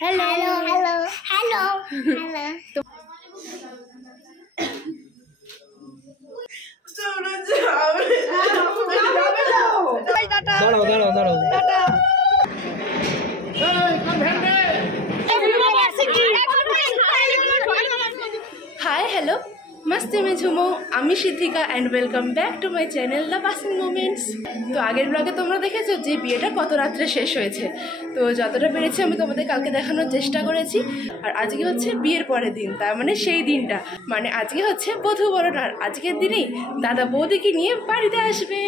Hello hello hello hello दाঁড়াও দাঁড়াও দাঁড়াও हाय हेलो मस्ती में झुमो आमी Siddhika and welcome back to my channel the passing moments. तो आगे ब्लगे তোমরা দেখেছো যে বিয়েটা কত রাত্রে শেষ হয়েছে। তো যতটা পেরেছি আমি তোমাদের কালকে দেখানোর চেষ্টা করেছি। আর আজকে হচ্ছে বিয়ের পরের দিন, তার মানে সেই দিনটা, মানে আজকে হচ্ছে বধূ বরণ। আর আজকের দিনেই দাদা বৌদিকে নিয়ে বাড়িতে আসবে।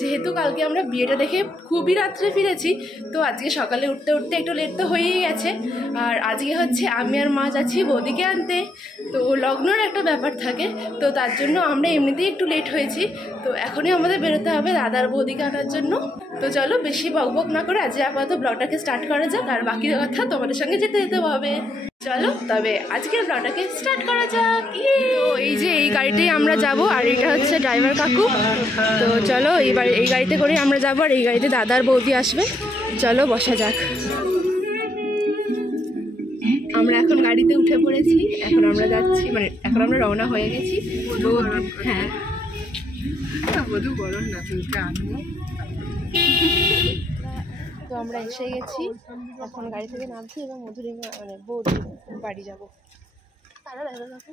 যেহেতু কালকে আমরা বিয়েটা দেখে খুবই রাত্রে ফিরেছি, তো আজকে সকালে উঠতে উঠতে একটু লেট তো হয়েই গেছে। আর আজকে হচ্ছে আমি আর মা যাচ্ছি বৌদিকে আনতে। তো লগ্নের একটা ব্যাপার থাকে, তো তার জন্য আমরা এমনিতেই একটু লেট হয়েছি। তো এখনই আমাদের বেরোতে হবে দাদার বৌদিকে আনার জন্য। তো চলো বেশি বকবক না করে আজকে আপাতত ব্লগটাকে স্টার্ট করা যাক, আর বাকি কথা তোমাদের সঙ্গে যেতে হবে। চলো তবে আজকের ব্লগটাকে স্টার্ট করা যাক। তো এই যে এই গাড়িতেই আমরা যাব, আর এটা হচ্ছে ড্রাইভার কাকু। তো চলো এই গাড়িতে করে আমরা যাবো, আর এই গাড়িতে দাদার বৌদি আসবে। চলো বসা যাক। আমরা এখন গাড়িতে উঠে পড়েছি, এখন আমরা যাচ্ছি, মানে এখন আমরা রওনা হয়ে গেছি। হ্যাঁ বধূ বরণ না, আনবো। তো আমরা এসে গেছি, এখন গাড়ি থেকে নামছি এবং মধুরিমা মানে বৌদি বাড়ি যাবো। তারা দেখো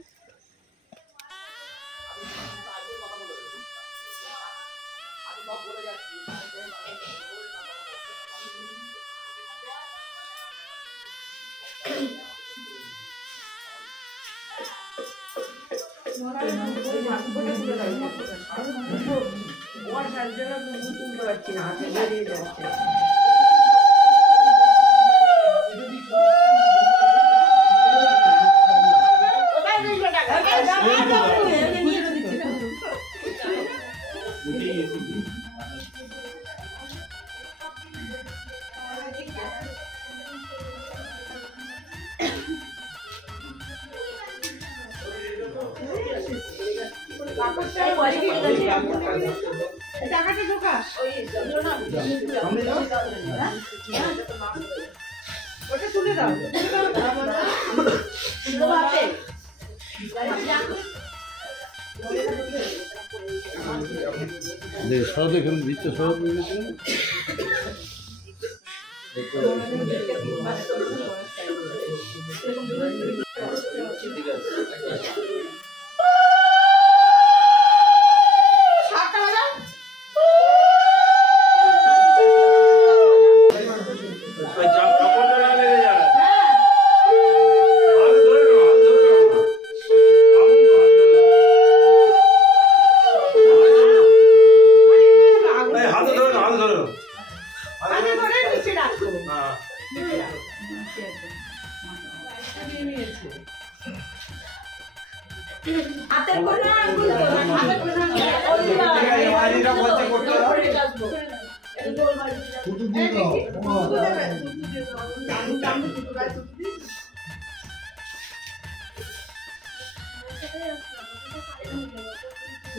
সব এখানে দিচ্ছে সব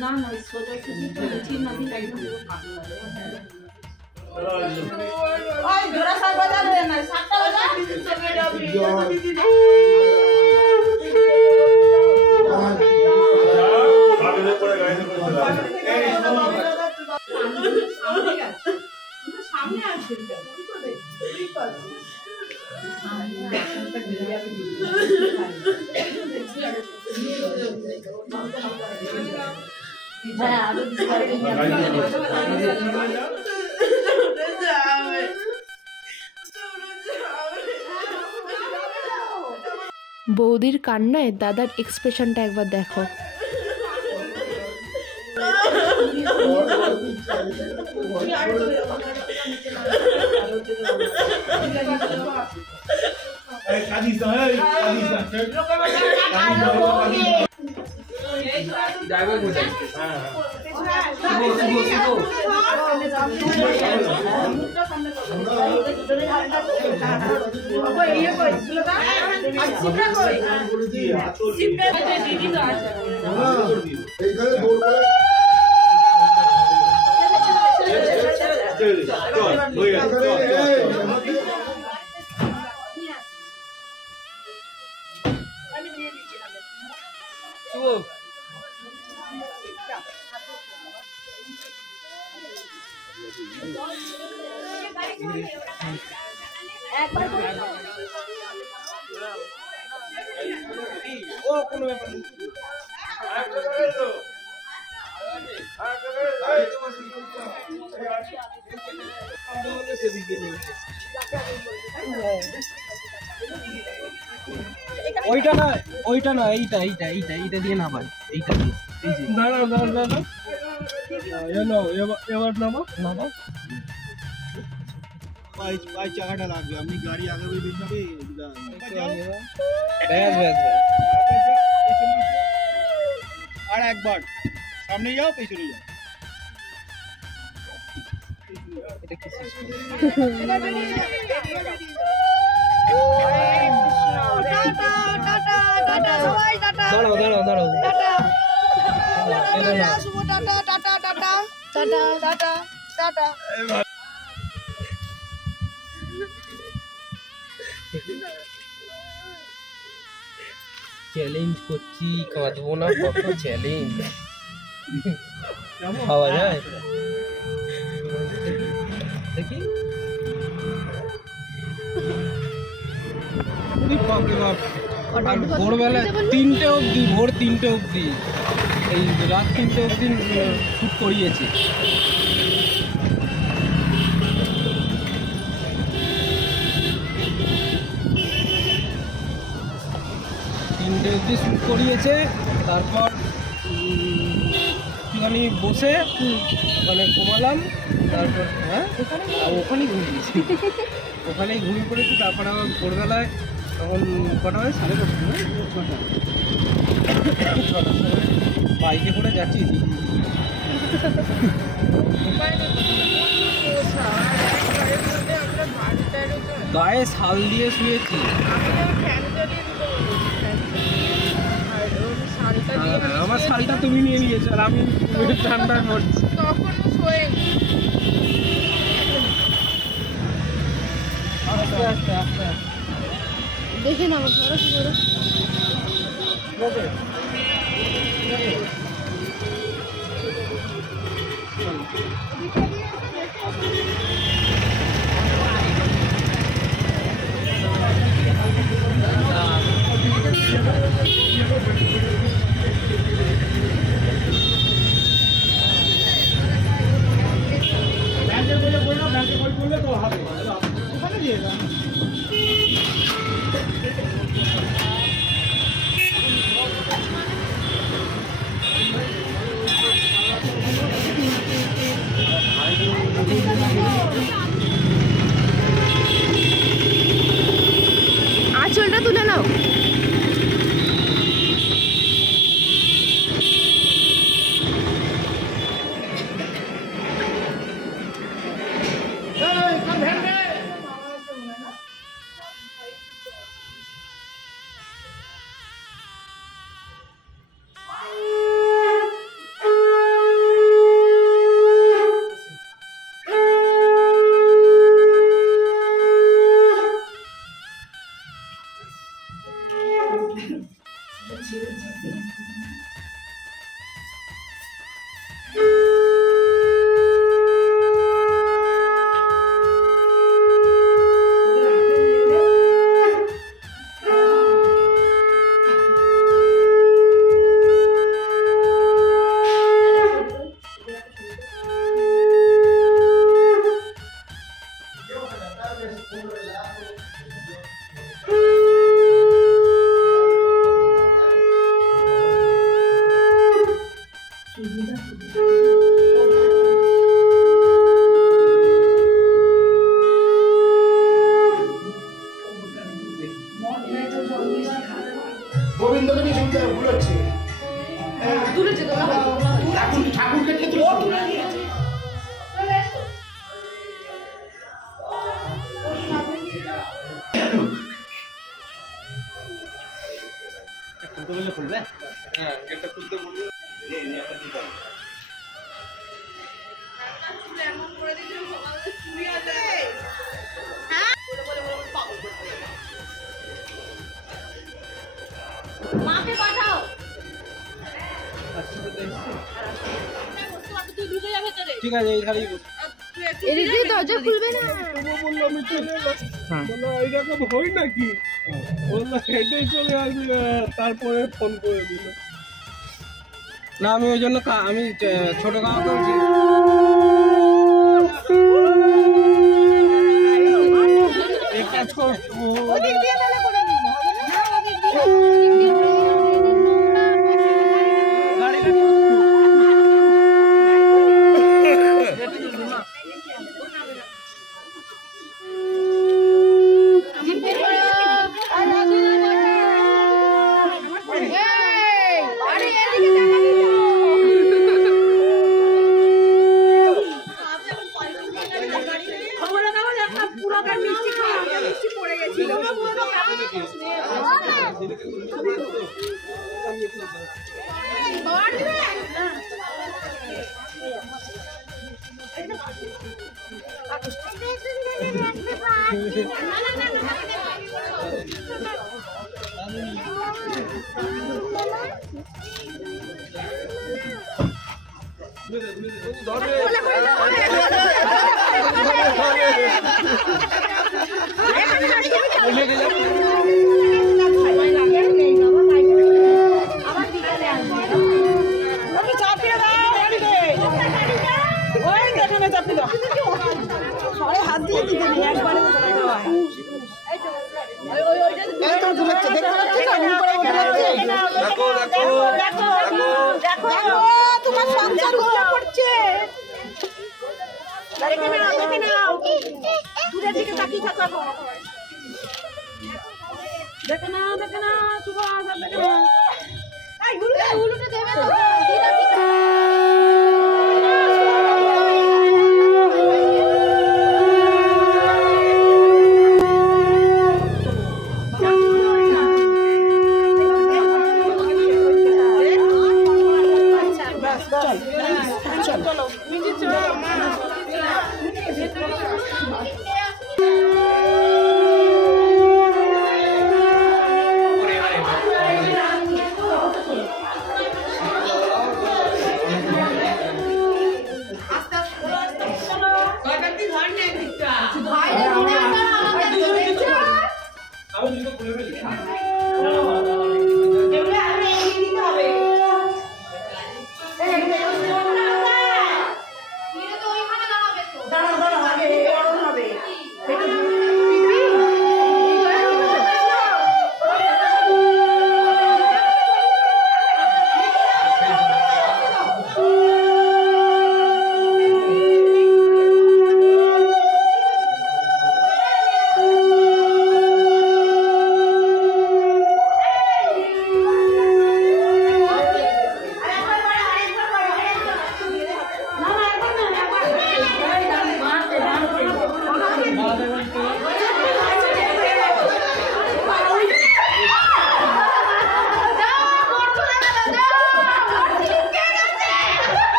না না সোজা ঠিক না ঠিক একদম ভালো লাগে। ওই জোড়া সাত বাজার হয়ে না 7টা বাজার সামনে আসছে বৌদির কান্নায় দাদার এক্সপ্রেশনটা একবার দেখো। করবো। ওইটা না, ওইটা না, এইটা এইটা এইটা এইটা দিয়ে না ভাই, এইটা দিয়ে। এই যে না না না না না, এলো এবার নামো নামো। পাই চাকাটা লাগবে, আপনি গাড়ি আগে বেরিয়ে যাবে। আর একবার সামনে যাও, পেছনে যাও। দাঁড়াও দাঁড়াও দাঁড়াও, চ্যালেঞ্জ করছি, কাঁদবো না, কত চ্যালেঞ্জ খাওয়া যায় দেখি। আর ভোরবেলা 3টে অবধি, ভোর 3টে অবধি, এই রাত 3টে অবধি শ্যুট করিয়েছি। তিনটে অবধি শ্যুট করিয়েছে, তারপর একটুখানি বসে ওখানে ঘুমালাম, তারপর হ্যাঁ ওখানেই ঘুমিয়েছি, ওখানেই ঘুমিয়ে পড়েছি। তারপর আবার ভোরবেলায় তখন কটা হয়, 5:30, ছটার সময় বাইকে করে যাচ্ছি। গায়ে শাল দিয়ে শুয়েছি। আমার শালটা তুমি নিয়ে নিয়েছো, আর আমি ঠান্ডায় মরছি। আস্তে আস্তে আস্তে আস্তে দেখে না আমার ধরো কি করে। আঁচলটা তুলে নাও। গোবিন্দকে নিয়ে শুনতে ভুল হচ্ছে। এখন ঠাকুরকে নিয়ে তুলে নিয়েছে। খুলতে বললে খুলবে? হ্যাঁ, গেটটা খুলতে বললে। মাকে পাঠাও। ঠিক আছে এই ধারেই বসো। এদিক দিয়ে দরজা খুলবে না। বললো আমি চলে এলাম বললো এইরকম হই নাকি বললো হেঁটেই চলে আসবে তারপরে ফোন করে দিল না আমি ওই জন্য আমি ছোট কাউকে এক কাজ কর তোমার সংসার গুলো করছে দেখে নাও দূরের দিকে তাকিয়ে থাকো দেখে নাও সুভাষ দেখে নাও এই উলুটা দেবে তো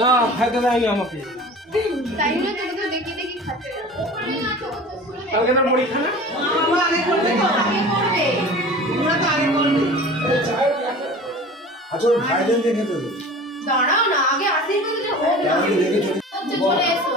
না খাইতে দেয়নি আমাকে দেখি খাচ্ছে কালকে না পরীক্ষা না আচ্ছা ভাইদেরকে খেতে দেবে দাঁড়াও না, আগে আশীর্বাদ চলে এসো।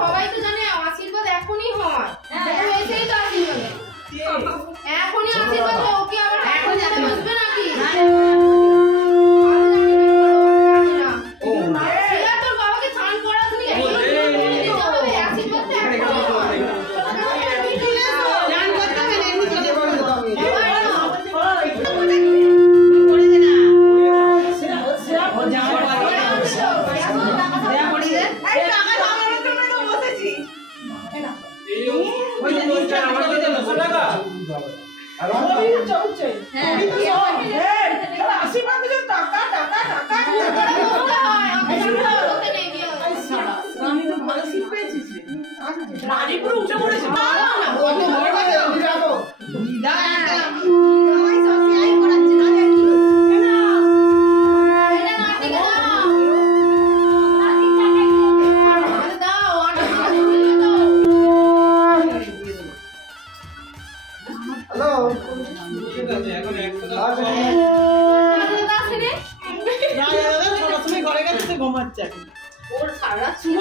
সবাই তো জানে আশীর্বাদ এখনই হয়, এসেই তো আশীর্বাদ, এখনই আশীর্বাদ, ওকে আবার এখন যেতে বসবে নাকি? তোর বাবাকে চান করাসনি, আশীর্বাদটা রানীপুর উঠে পড়েছে। ওর সারা ছিল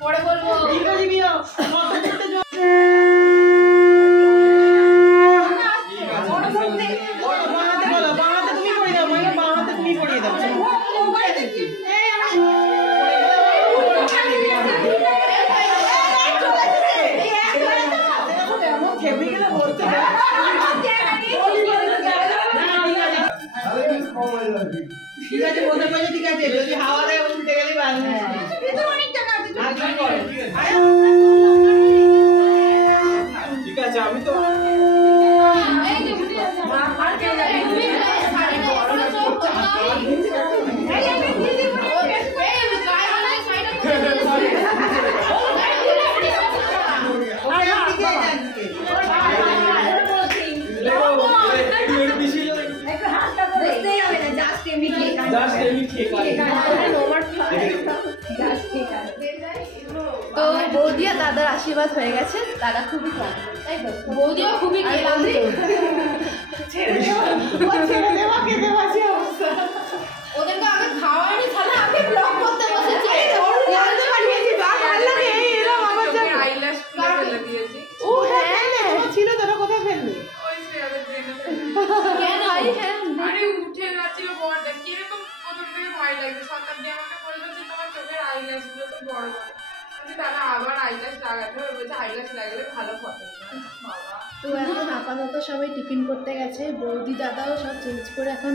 পরে বলবো। ঠিক আছে বলতে পারছি, ঠিক আছে, যদি হাওয়া দেয় উল্টে গেলে ঠিক আছে, আমি তো তো বৌদি আর দাদার আশীর্বাদ হয়ে গেছে, দাদা খুবই ক্লান্ত, তাই তো? বৌদিও খুবই ক্লান্ত, ওদেরকে আগে খাওয়ানি, তাহলে আগে ব্লগ করতে বসেছে। ও হ্যাঁ ছিল, তোরা কোথায় ফেললি? কেন আরে উঠে যাচ্ছিল বড়টা, কিরকম প্রথম থেকে ভয় লাগবে। সকাল দিয়ে আমাকে বললো যে তোমার চোখের আইল্যাশ গুলো তো বড় বড়, দাদা আবার আইল্যাশ লাগাতে হবে, বলছে আইল্যাশ লাগালে ভালো ফটো। তো এখন আপাতত সবাই টিফিন করতে গেছে, বৌদি দাদাও সব চেঞ্জ করে এখন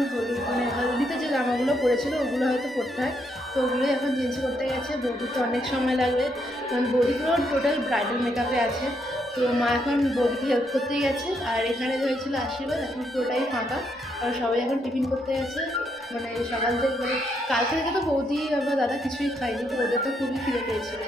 মানে হলদিতে যে জামাগুলো পরেছিল ওগুলো হয়তো পরতে হয়, তো ওগুলোই এখন চেঞ্জ করতে গেছে। বৌদির তো অনেক সময় লাগবে, কারণ বৌদিগুলো টোটাল ব্রাইডাল মেকআপে আছে। তো মা এখন বৌদিকে হেল্প করতেই গেছে, আর এখানে যে হয়েছিল আশীর্বাদ এখন পুরোটাই ফাঁকা, আর সবাই এখন টিফিন করতে গেছে। মানে সকাল থেকে মানে কালকে থেকে তো বৌদি বা দাদা কিছুই খায়নি, তো ওদের তো খুবই খিদে পেয়েছিল।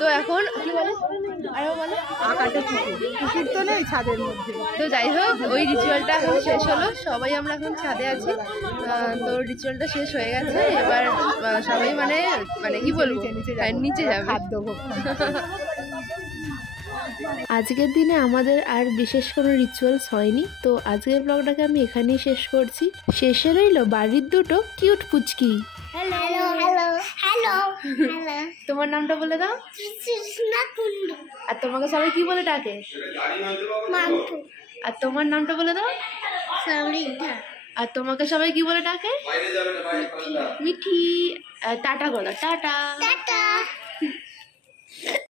তো এখন কি বলে আরো বলে পুকুর তো নেই ছাদের মধ্যে। তো যাই হোক ওই রিচুয়ালটা এখন শেষ হলো, সবাই আমরা এখন ছাদে আছি। তো রিচুয়ালটা শেষ হয়ে গেছে, এবার সবাই মানে মানে কি বলবো নিচে যাবে খাদ্য ভোগ। আজকের দিনে আমাদের আর বিশেষ কোনো রিচুয়ালস হয়নি, তো আজকের ব্লগটাকে আমি এখানেই শেষ করছি। শেষে রইল বাড়ির দুটো কিউট পুচকি। হ্যালো হ্যালো হ্যালো হ্যালো তোমার নামটা বলে দাও। কৃষ্ণা কুন্ডু আর তোমাকে সবাই কি বলে ডাকে? মাম্পু আর তোমার নামটা বলে দাও। সমৃদ্ধা আর তোমাকে সবাই কি বলে ডাকে? মিঠি। টাটা বলো, টাটা। টাটা